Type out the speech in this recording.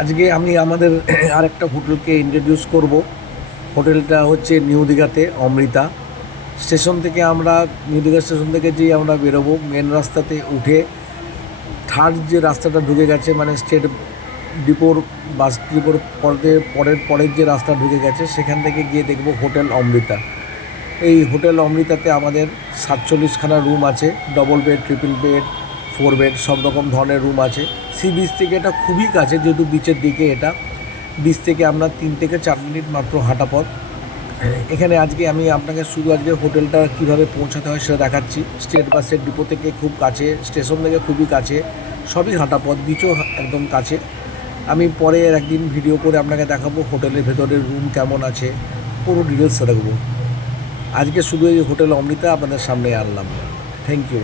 আজকে আমি আমাদের আরেকটা হোটেলকে ইন্ট্রোডিউস করব। হোটেলটা হচ্ছে নিউ দীঘাতে অমৃতা। স্টেশন থেকে আমরা নিউ দীঘা স্টেশন থেকে যেই আমরা বেরোবো, মেন রাস্তাতে উঠে থার্ড যে রাস্তাটা ঢুকে গেছে, মানে স্টেট ডিপোর বাস ডিপোর পরের যে রাস্তা ঢুকে গেছে, সেখান থেকে গিয়ে দেখব হোটেল অমৃতা। এই হোটেল অমৃতাতে আমাদের 47খানা রুম আছে। Double bed, triple bed, 4 bed, সব রকম ধরনের রুম আছে। সি বিচ থেকে এটা খুবই কাছে, যেহেতু বিচের দিকে এটা। বিচ থেকে আমরা 3 থেকে 4 মিনিট মাত্র হাঁটা পথ। এখানে আজকে আমি আপনাকে শুধু আজকে হোটেলটা কীভাবে পৌঁছাতে হয় সেটা দেখাচ্ছি। স্টেট বাসের ডিপো থেকে খুব কাছে, স্টেশন থেকে খুবই কাছে, সবই হাঁটা পথ, বিচও একদম কাছে। আমি পরে একদিন ভিডিও করে আপনাকে দেখাবো হোটেলের ভেতরের রুম কেমন আছে, পুরো ডিটেলসটা দেখবো। আজকে শুধু এই হোটেল অমৃতা আপনাদের সামনে আনলাম। Thank you.